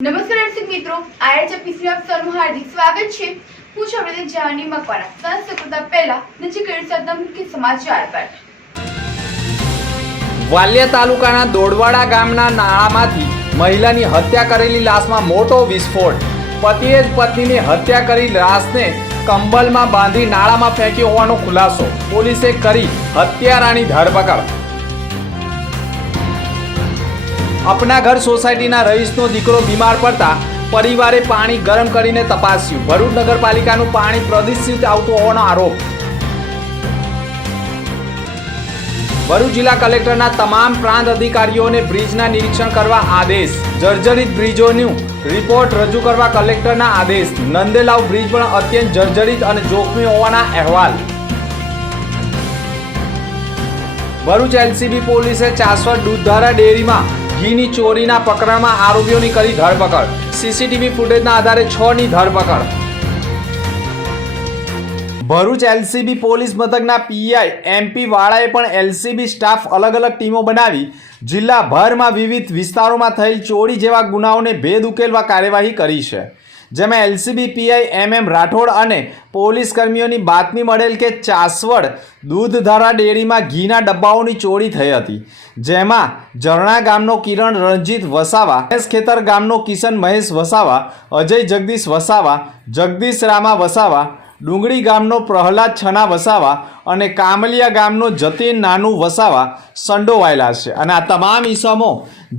નમસ્કાર દર્શક મિત્રો, આઈએચ એપિસોડ આપ સૌનું હાર્દિક સ્વાગત છે। હું છું આપણે જાની મકવાણા। સંત કરતા પહેલા નજીક સાથે મુખ્ય સમાચાર પર। વાલિયા તાલુકાના દોડવાડા ગામના નાળામાંથી મહિલાની હત્યા કરેલી લાશમાં મોટો વિસ્ફોટ। પતિએ જ પત્નીની હત્યા કરી લાશને કંબલમાં બાંધી નાળામાં ફેંકી હોવાનો ખુલાસો। પોલીસે કરી હત્યારાની ધરપકડ। अपना घर सोसायटीना रहीशनो दीकरो बीमार पड़ता परिवारे पाणी गरम करीने तपास्યું। ભરૂચ નગરપાલિકાનું પાણી પ્રદૂષિત આવતું હોવાનો આરોપ। ભરૂચ જિલ્લા કલેક્ટરના તમામ પ્રાંત અધિકારીઓને બ્રિજના નિરીક્ષણ કરવા આદેશ। જર્જરિત બ્રિજોનું રિપોર્ટ રજૂ કરવા કલેક્ટરના આદેશ। નંદેલાવ બ્રિજ પણ અત્યંત જર્જરિત અને જોખમી હોવાના અહેવાલ। ભરૂચ એલસીબી પોલીસે ચાસવડ દૂધધારા ડેરીમાં ઘીની ચોરીના પ્રકરણમાં આરોપીઓની કરી ધરપકડ। સીસીટીવી ફૂટેજના આધારે 6ની ધરપકડ। ભરૂચ એલસીબી પોલીસ મથકના પીઆઈ એમપી વાળાએ પણ એલસીબી સ્ટાફ અલગ અલગ ટીમો બનાવી જિલ્લાભરમાં વિવિધ વિસ્તારોમાં થયેલ ચોરી જેવા ગુનાઓને ભેદ ઉકેલવા કાર્યવાહી કરી છે। જેમાં એલસીબી પીઆઈ એમએમ રાઠોડ અને પોલીસ કર્મીઓની બાતમી મળેલ કે ચાસવડ દૂધધારા ડેરીમાં ઘીના ડબ્બાઓની ચોરી થઈ હતી। જેમાં ઝરણા ગામનો કિરણ રણજીત વસાવા, મહેશ ખેતર ગામનો કિશન મહેશ વસાવા, અજય જગદીશ વસાવા, જગદીશ રામા વસાવા, ડુંગળી ગામનો પ્રહલાદ છના વસાવા અને કામલિયા ગામનો જતીન નાનુ વસાવા સંડોવાયેલા છે। અને આ તમામ ઈસમો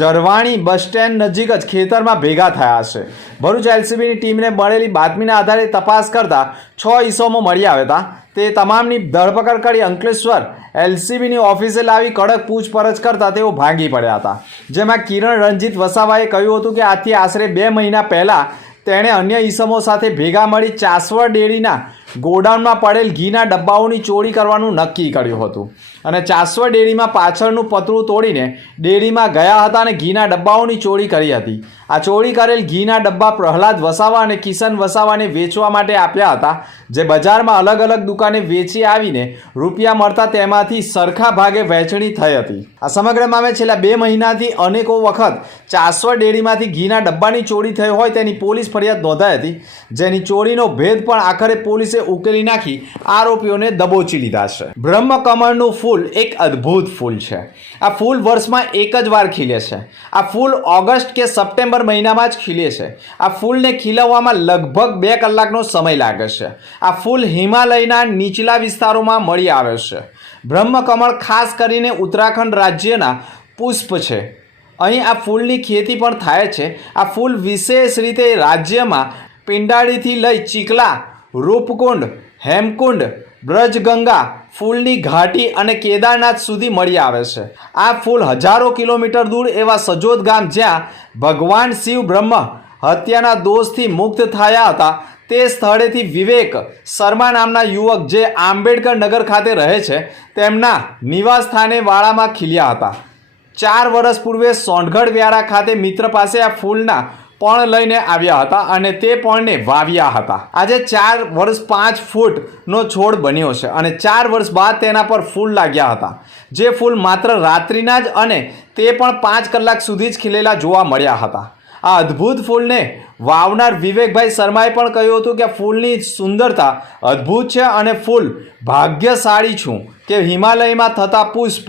જરવાણી બસ સ્ટેન્ડ નજીક જ ખેતરમાં ભેગા થયા છે। ભરૂચ એલસીબીની ટીમને મળેલી બાતમીના આધારે તપાસ કરતા 6 ઈસમો મળી આવ્યા હતા। તે તમામની ધરપકડ કરી અંકલેશ્વર એલસીબીની ઓફિસે લાવી કડક પૂછપરછ કરતા તેઓ ભાંગી પડ્યા હતા। જેમાં કિરણ રણજીત વસાવાએ કહ્યું હતું કે આજથી આશરે 2 મહિના પહેલાં તેણે અન્ય ઈસમો સાથે ભેગા મળી ચાસવડ ડેરીના ગોડાઉનમાં પડેલ ઘીના ડબ્બાઓની ચોરી કરવાનું નક્કી કર્યું હતું અને ચાસવડ ડેરીમાં પાછળનું પતરું તોડીને ડેરીમાં ગયા હતા અને ઘીના ડબ્બાઓની ચોરી કરી હતી। આ ચોરી કરેલ ઘીના ડબ્બા પ્રહલાદ વસાવા અને કિશન વસાવાને વેચવા માટે આપ્યા હતા, જે બજારમાં અલગ અલગ દુકાને વેચી આવીને રૂપિયા મળતા તેમાંથી સરખા ભાગે વહેંચણી થઈ હતી। આ સમગ્ર મામલે છેલ્લા 2 મહિનાથી અનેકો વખત ચાસવડ ડેરીમાંથી ઘીના ડબ્બાની ચોરી થઈ હોય તેની પોલીસ ફરિયાદ નોંધાઈ હતી, જેની ચોરીનો ભેદ પણ આખરે પોલીસે ઉકેલી નાખી આરોપીઓને દબોચી લીધા છે। બ્રહ્મકમળનું ફૂલ એક અદ્ભુત ફૂલ છે। આ ફૂલ વર્ષમાં એક જ વાર ખીલે છે। આ ફૂલ ઓગસ્ટ કે સપ્ટેમ્બર મહિનામાં જ ખીલે છે। આ ફૂલને ખીલવવામાં લગભગ 2 કલાકનો સમય લાગે છે। આ ફૂલ હિમાલયના નીચલા વિસ્તારોમાં મળી આવે છે। બ્રહ્મકમળ ખાસ કરીને ઉત્તરાખંડ રાજ્યના પુષ્પ છે। અહીં આ ફૂલની ખેતી પણ થાય છે। આ ફૂલ વિશેષ રીતે રાજ્યમાં પિંડાળીથી લઈ ચીકલા, રૂપકુંડ, હેમકુંડ, બ્રજગંગા, ફૂલની ઘાટી અને કેદારનાથ સુધી મળી આવે છે। આ ફૂલ હજારો કિલોમીટર દૂર એવા સજોદ ગામ, જ્યાં ભગવાન શિવ બ્રહ્મ હત્યાના દોષથી મુક્ત થયા હતા, તે સ્થળેથી વિવેક શર્મા નામના યુવક, જે આંબેડકર નગર ખાતે રહે છે, તેમના નિવાસ સ્થાને વાડામાં ખીલ્યા હતા। 4 વર્ષ પૂર્વે સોનગઢ વ્યારા ખાતે મિત્ર પાસે આ ફૂલના પણ લઈને આવ્યા હતા અને તે પણને વાવ્યા હતા। આજે 4 વર્ષ 5 ફૂટનો છોડ બન્યો છે અને 4 વર્ષ બાદ તેના પર ફૂલ લાગ્યા હતા, જે ફૂલ માત્ર રાત્રિના જ અને તે પણ 5 કલાક સુધી જ ખીલેલા જોવા મળ્યા હતા। આ અદ્ભુત ફૂલને વાવનાર વિવેકભાઈ શર્માએ પણ કહ્યું હતું કે ફૂલની સુંદરતા અદ્ભુત છે અને ફૂલ ભાગ્યશાળી છું કે હિમાલયમાં થતા પુષ્પ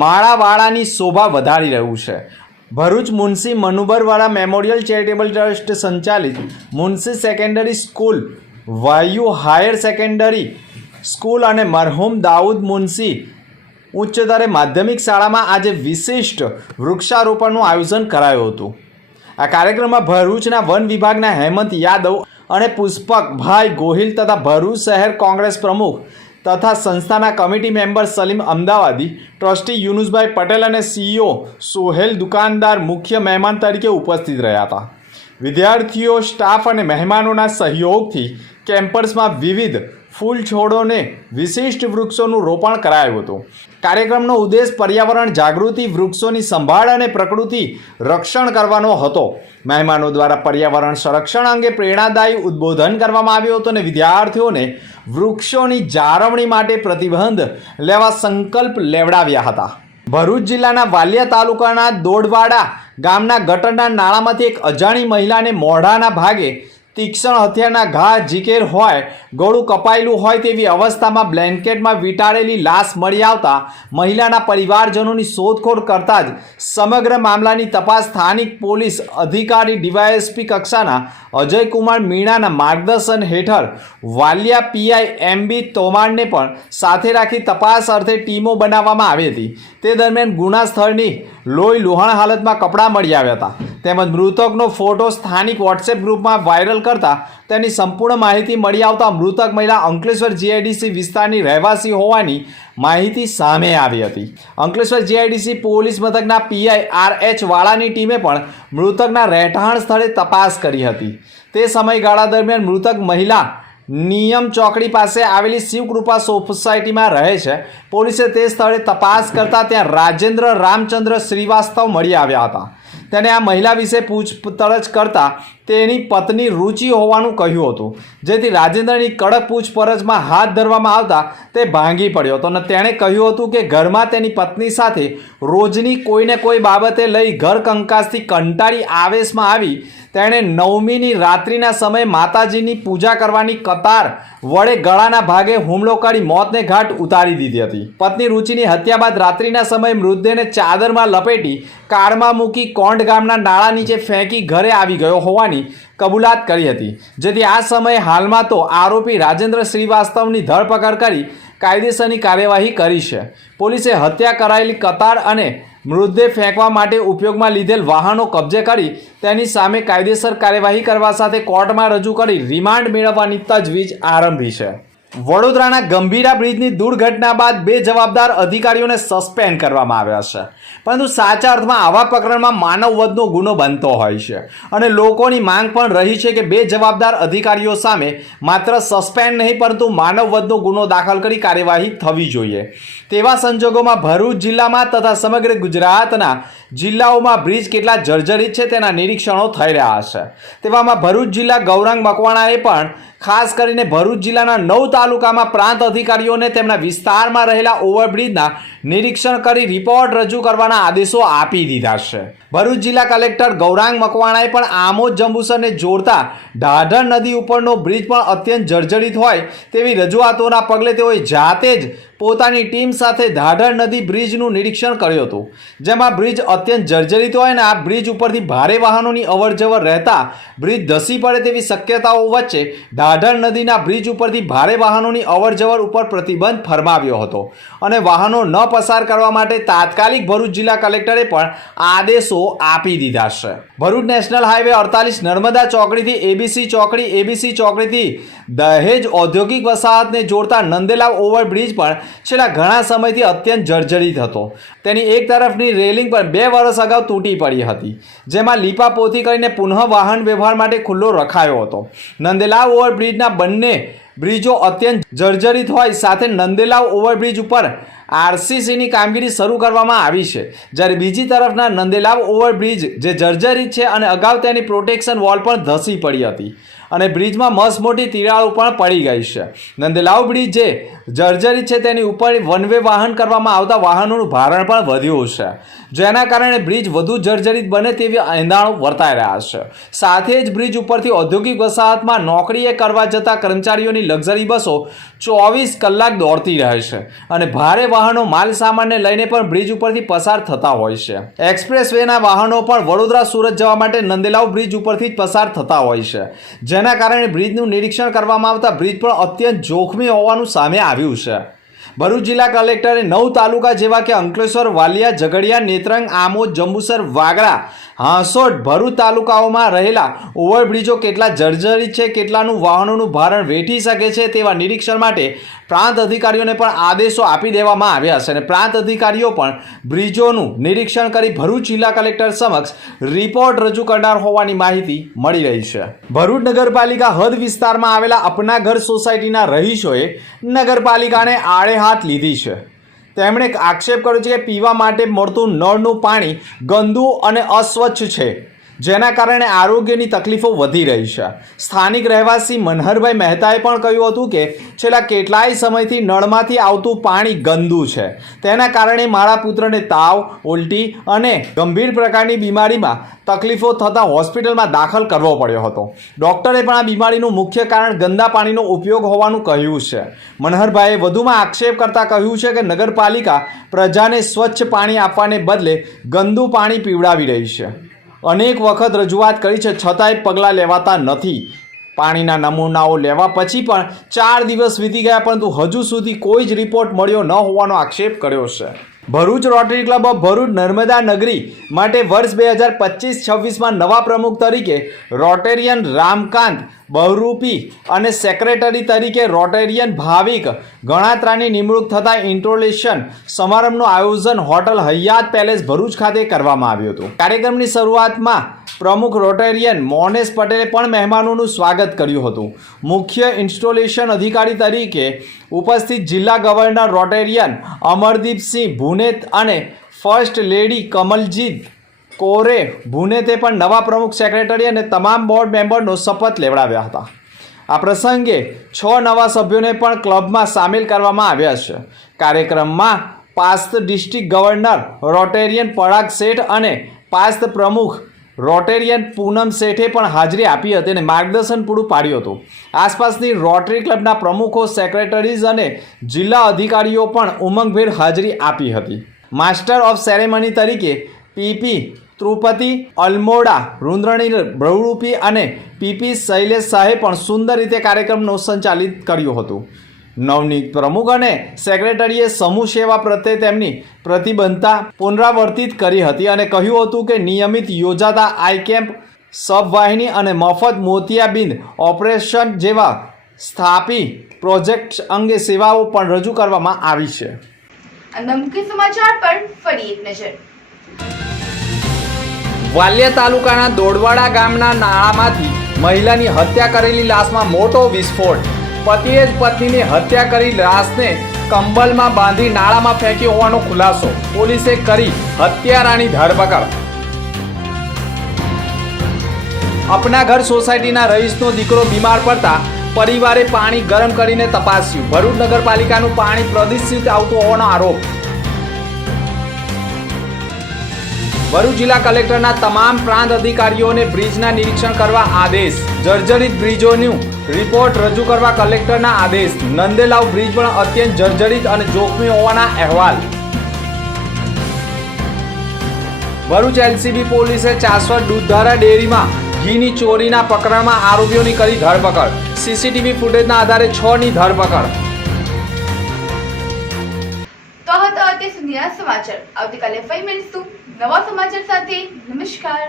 માળાવાળાની શોભા વધારી રહ્યું છે। Bharuch Munshi Manubarwala memorial charitable trust સંચાલિત Munshi secondary school, Vayu higher secondary school અને મરહુમ દાઉદ મુનશી ઉચ્ચતર માધ્યમિક શાળામાં આજે વિશિષ્ટ વૃક્ષારોપણનું આયોજન કરાયું હતું। આ કાર્યક્રમમાં ભરૂચના વન વિભાગના હેમંત યાદવ અને પુષ્પકભાઈ ગોહિલ તથા ભરૂચ શહેર કોંગ્રેસ પ્રમુખ તથા સંસ્થાના કમિટી મેમ્બર સલીમ અમદાવાદી, ટ્રસ્ટી યુનુસભાઈ પટેલ અને સીઈઓ સોહેલ દુકાનદાર મુખ્ય મહેમાન તરીકે ઉપસ્થિત રહ્યા હતા। વિદ્યાર્થીઓ, સ્ટાફ અને મહેમાનોના સહયોગથી કેમ્પસમાં વિવિધ ફૂલ છોડોને વિશિષ્ટ વૃક્ષોનું રોપણ કરાયું હતું। કાર્યક્રમનો ઉદ્દેશ પર્યાવરણ જાગૃતિ, વૃક્ષોની સંભાળ અને પ્રકૃતિ રક્ષણ કરવાનો હતો। મહેમાનો દ્વારા પર્યાવરણ સંરક્ષણ અંગે પ્રેરણાદાયી ઉદ્બોધન કરવામાં આવ્યું હતું અને વિદ્યાર્થીઓને વૃક્ષોની જાળવણી માટે પ્રતિબદ્ધ લેવા સંકલ્પ લેવડાવ્યા હતા। ભરૂચ જિલ્લાના વાલિયા તાલુકાના દોડવાડા ગામના ગટરના નાળામાંથી એક અજાણી મહિલાને મોઢાના ભાગે તીક્ષ્ણ હથિયારના ઘા ઝીકેર હોય, ગળું કપાયેલું હોય તેવી અવસ્થામાં બ્લેન્કેટમાં વીંટાળેલી લાશ મળી આવતા મહિલાના પરિવારજનોની શોધખોળ કરતા જ સમગ્ર મામલાની તપાસ સ્થાનિક પોલીસ અધિકારી ડીવાયએસપી કક્ષાના અજયકુમાર મીણાના માર્ગદર્શન હેઠળ વાલિયા પીઆઈ એમબી તોમાણને પણ સાથે રાખી તપાસ અર્થે ટીમો બનાવવામાં આવી હતી. તે દરમિયાન ગુના સ્થળની લોહી લુહાણ હાલતમાં કપડાં મળી આવ્યા હતા તેમજ મૃતકનો ફોટો સ્થાનિક વોટ્સએપ ગ્રુપમાં વાયરલ કરતા તેની સંપૂર્ણ માહિતી મળી આવતા મૃતક મહિલા અંકલેશ્વર જીઆઈડીસી વિસ્તારની રહેવાસી હોવાની માહિતી સામે આવી હતી. અંકલેશ્વર જીઆઈડીસી પોલીસ મથકના પીઆઈ આર.એચ. વાળાની ટીમે પણ મૃતકના રહેઠાણ સ્થળે તપાસ કરી હતી. તે સમયગાળા દરમિયાન મૃતક મહિલા નિયમ ચોકડી પાસે આવેલી શિવકૃપા સોસાયટીમાં રહે છે. પોલીસે તે સ્થળે તપાસ કરતા ત્યાં રાજેન્દ્ર રામચંદ્ર શ્રીવાસ્તવ મળી આવ્યા હતા. તેને આ મહિલા વિશે પૂછપરછ કરતા તેની પત્ની રુચિ હોવાનું કહ્યું હતું, જેથી રાજેન્દ્રની કડક પૂછપરછમાં હાથ ધરવામાં આવતા તે ભાંગી પડ્યો હતો અને તેણે કહ્યું હતું કે ઘરમાં તેની પત્ની સાથે રોજની કોઈને કોઈ બાબતે લઈ ઘર કંકાસથી કંટાળી આવેશમાં આવી તેણે નવમીની રાત્રિના સમયે માતાજીની પૂજા કરવાની કતાર વડે ગળાના ભાગે હુમલો કરી મોતને ઘાટ ઉતારી દીધી હતી. પત્ની રુચિની હત્યા બાદ રાત્રિના સમયે મૃતદેહને ચાદરમાં લપેટી કારમાં મૂકી કોંઢ ગામના નાળા નીચે ફેંકી ઘરે આવી ગયો હોવાની કબૂલાત કરી હતી. જેથી આ સમયે હાલમાં તો આરોપી રાજેન્દ્ર શ્રીવાસ્તવની ધરપકડ કરી કાયદેસરની કાર્યવાહી કરી છે. પોલીસે હત્યા કરાયેલી કતાર અને મૃતદેહ ફેંકવા માટે ઉપયોગમાં લીધેલ વાહનો કબજે કરી તેની સામે કાયદેસર કાર્યવાહી કરવા સાથે કોર્ટમાં રજૂ કરી રિમાન્ડ મેળવવાની તજવીજ આરંભી છે. વડોદરાના ગંભીરા બ્રિજની દુર્ઘટના બાદ 2 જવાબદાર અધિકારીઓને સસ્પેન્ડ કરવામાં આવ્યા છે. પરંતુ સાચા અર્થમાં આવા પ્રકરણમાં માનવવધનો ગુનો બનતો હોય છે અને લોકોની માંગ પણ રહી છે કે 2 જવાબદાર અધિકારીઓ સામે માત્ર સસ્પેન્ડ નહીં પરંતુ માનવવધનો ગુનો દાખલ કરી કાર્યવાહી થવી જોઈએ. તેવા સંજોગોમાં ભરૂચ જિલ્લામાં તથા સમગ્ર ગુજરાતના જિલ્લાઓમાં બ્રિજ કેટલા જર્જરિત છે તેના નિરીક્ષણો થઈ રહ્યા છે. તેવામાં ભરૂચ જિલ્લા ગૌરાંગ મકવાણાએ પણ ખાસ કરીને ભરૂચ જિલ્લાના 9 તાલુકામાં પ્રાંત અધિકારીઓને તેમના વિસ્તારમાં રહેલા ઓવરબ્રિજના નિરીક્ષણ કરી રિપોર્ટ રજૂ કરવાના આદેશો આપી દીધા છે. ભરૂચ જિલ્લા કલેક્ટર ગૌરાંગ મકવાણાએ પણ આમોદ જંબુસરને જોડતા ઢાઢર નદી ઉપરનો બ્રિજ પણ અત્યંત જર્જરિત હોય તેવી રજૂઆતોના પગલે તેઓએ જાતે જ પોતાની ટીમ સાથે ઢાઢર નદી બ્રિજનું નિરીક્ષણ કર્યું હતું, જેમાં બ્રિજ અત્યંત જર્જરિત હોય અને આ બ્રિજ ઉપરથી ભારે વાહનોની અવરજવર રહેતા બ્રિજ ધસી પડે તેવી શક્યતાઓ વચ્ચે ઢાઢર નદીના બ્રિજ ઉપરથી ભારે વાહનોની અવરજવર ઉપર પ્રતિબંધ ફરમાવ્યો હતો અને વાહનો ન પસાર કરવા માટે તાત્કાલિક ભરૂચ જિલ્લા કલેક્ટરે પણ આદેશો આપી દીધા છે. ભરૂચ નેશનલ હાઈવે 48 નર્મદા ચોકડીથી એબીસી ચોકડીથી દહેજ ઔદ્યોગિક વસાહતને જોડતા નંદેલાવ ઓવરબ્રિજ પણ છેલ્લા ઘણા સમયથી અત્યંત જર્જરિત હતો. તેની એક તરફની રેલિંગ પર 2 વર્ષ અગાઉ તૂટી પડી હતી, જેમાં લીપાપોથી કરીને પુનઃ વાહન વ્યવહાર માટે ખુલ્લો રખાયો હતો. નંદેલાવ ઓવરબ્રિજના બંને બ્રિજો અત્યંત જર્જરિત હોય સાથે નંદેલાવ ઓવરબ્રિજ ઉપર આરસીસીની કામગીરી શરૂ કરવામાં આવી છે, જ્યારે બીજી તરફના નંદેલાવ ઓવરબ્રિજ જે જર્જરિત છે અને અગાઉ તેની પ્રોટેક્શન વોલ પણ ધસી પડી હતી અને બ્રિજમાં મસમોટી તિરાડો પણ પડી ગઈ છે. નંદેલાવ બ્રિજ જે જર્જરિત છે તેની ઉપર વન વે વાહન કરવામાં આવતા વાહનોનું ભારણ પણ વધ્યું છે, જેના કારણે બ્રિજ વધુ જર્જરિત બને તેવી એંધાણો વર્તાઈ રહ્યા છે. સાથે જ બ્રિજ ઉપરથી ઔદ્યોગિક વસાહતમાં નોકરીએ કરવા જતા કર્મચારીઓની લક્ઝરી બસો 24 કલાક દોડતી રહે છે અને ભારે વાહનો માલ સામાનને લઈને પણ બ્રિજ ઉપરથી પસાર થતા હોય છે. એક્સપ્રેસ વેના વાહનો પણ વડોદરા સુરત જવા માટે નંદેલાવ બ્રિજ ઉપરથી જ પસાર થતા હોય છે, જેના કારણે બ્રિજનું નિરીક્ષણ કરવામાં આવતા બ્રિજ પણ અત્યંત જોખમી હોવાનું સામે આવ્યું છે. ભરૂચ જિલ્લા કલેક્ટરે 9 તાલુકા જેવા કે અંકલેશ્વર, વાલિયા, ઝઘડિયા, નેત્રંગ, આમોદ, જંબુસર, વાગરા, હાંસોડ, ભરૂચ તાલુકાઓમાં રહેલા ઓવરબ્રિજો કેટલા જર્જરિત છે, કેટલાનું વાહનોનું ભારણ વેઠી શકે છે તેવા નિરીક્ષણ માટે પ્રાંત અધિકારીઓને પણ આદેશો આપી દેવામાં આવ્યા છે અને પ્રાંત અધિકારીઓ પણ બ્રિજોનું નિરીક્ષણ કરી ભરૂચ જિલ્લા કલેક્ટર સમક્ષ રિપોર્ટ રજૂ કરનાર હોવાની માહિતી મળી રહી છે. ભરૂચ નગરપાલિકા હદ વિસ્તારમાં આવેલા અપના ઘર સોસાયટીના રહીશોએ નગરપાલિકાને આડે હાથ લીધી છે. તેમણે આક્ષેપ કર્યો છે કે પીવા માટે મળતું નળનું પાણી ગંદુ અને અસ્વચ્છ છે, જેના કારણે આરોગ્યની તકલીફો વધી રહી છે. સ્થાનિક રહેવાસી મનહરભાઈ મહેતાએ પણ કહ્યું હતું કે છેલ્લા કેટલાય સમયથી નળમાંથી આવતું પાણી ગંદુ છે. તેના કારણે મારા પુત્રને તાવ, ઉલટી અને ગંભીર પ્રકારની બીમારીમાં તકલીફો થતાં હોસ્પિટલમાં દાખલ કરવો પડ્યો હતો. ડૉક્ટરે પણ આ બીમારીનું મુખ્ય કારણ ગંદા પાણીનો ઉપયોગ હોવાનું કહ્યું છે. મનહરભાઈએ વધુમાં આક્ષેપ કરતાં કહ્યું છે કે નગરપાલિકા પ્રજાને સ્વચ્છ પાણી આપવાને બદલે ગંદુ પાણી પીવડાવી રહી છે. અનેક વખત રજૂઆત કરી છે, છતાંય પગલાં લેવાતા નથી. પાણીના નમૂનાઓ લેવા પછી પણ 4 દિવસ વીતી ગયા, પરંતુ હજુ સુધી કોઈ જ રિપોર્ટ મળ્યો ન હોવાનો આક્ષેપ કર્યો છે. Bharuch rotary club of Bharuch Narmada નગરી માટે વર્ષ 2025-26માં નવા પ્રમુખ તરીકે રોટેરિયન રામકાંત બહરૂપી અને સેક્રેટરી તરીકે રોટેરિયન ભાવિક ગણાત્રાની નિમણૂક થતાં ઇન્ટ્રોલેશન સમારંભનું આયોજન હોટલ હયાત પેલેસ ભરૂચ ખાતે કરવામાં આવ્યું હતું. કાર્યક્રમની શરૂઆતમાં પ્રમુખ રોટેરિયન મોનેશ પટેલે પણ મહેમાનોનું સ્વાગત કર્યું હતું. મુખ્ય ઇન્સ્ટોલેશન અધિકારી તરીકે ઉપસ્થિત જિલ્લા ગવર્નર રોટેરિયન અમરદીપસિંહ ભુનેત અને ફર્સ્ટ લેડી કમલજીત કોરે ભુનેતે પણ નવા પ્રમુખ સેક્રેટરી અને તમામ બોર્ડ મેમ્બરનો શપથ લેવડાવ્યા હતા. આ પ્રસંગે 6 નવા સભ્યોને પણ ક્લબમાં સામેલ કરવામાં આવ્યા છે. કાર્યક્રમમાં પાસ્ત ડિસ્ટ્રિક્ટ ગવર્નર રોટેરિયન પરાગ શેઠ અને પાસ્ત પ્રમુખ રોટેરિયન પૂનમ શેઠે પણ હાજરી આપી હતી અને માર્ગદર્શન પૂરું પાડ્યું હતું. આસપાસની રોટરી ક્લબના પ્રમુખો, સેક્રેટરીઝ અને જિલ્લા અધિકારીઓ પણ ઉમંગભેર હાજરી આપી હતી. માસ્ટર ઓફ સેરેમની તરીકે પીપી ત્રુપતિ અલમોડા રુદ્રણી બહરૂપી અને પીપી શૈલેષ શાહે પણ સુંદર રીતે કાર્યક્રમનું સંચાલિત કર્યું હતું. નવનીત પ્રમુખ અને સેક્રેટરીએ સમૂહ સેવા પ્રત્યે તેમની પ્રતિબદ્ધતા પુનરાવર્તિત કરી હતી અને કહ્યું હતું કે નિયમિત યોજાતા આઈ કેમ્પ, સબવાહિની અને મફત મોતિયાબિંદ ઓપરેશન જેવા સ્થાપી પ્રોજેક્ટ અંગે સેવાઓ પણ રજૂ કરવામાં આવી છે. અને મુખ્ય સમાચાર પર ફરી એક નજર. વાલિયા તાલુકાના દોડવાડા ગામના નાળામાંથી મહિલાની હત્યા કરેલી લાશમાં મોટો વિસ્ફોટ. પતિએ જ પત્નીની હત્યા કરી લાશને કંબલમાં બાંધી નાળામાં ફેંકી હોવાનો ખુલાસો. પોલીસે કરી હત્યારાની ધરપકડ. અપના ઘર સોસાયટીના રહીશનો દીકરો બીમાર પડતા પરિવારે પાણી ગરમ કરીને તપાસ્યું. ભરૂચ નગરપાલિકાનું પાણી પ્રદૂષિત આવતું હોવાનો આરોપ. ભરૂચ જિલ્લા કલેક્ટરના તમામ પ્રાંત અધિકારીઓને બ્રિજના નિરીક્ષણ કરવા આદેશ. જર્જરિત બ્રિજોનું રિપોર્ટ રજૂ કરવા કલેક્ટરના આદેશ. નંદેલાવ બ્રિજ પણ અત્યંત જર્જરિત અને જોખમી હોવાના અહેવાલ. ભરૂચ એલસીબી પોલીસે ચાસવડ દૂધધારા ડેરીમાં ઘીની ચોરીના પ્રકરણમાં આરોપીઓની કરી ધરપકડ. સીસીટીવી ફૂટેજના આધારે 6ની ધરપકડ. તો હતા અત્યાર સુધીના સમાચાર. આવતીકાલે ફરી મળીશું નવા સમાચાર સાથે. નમસ્કાર.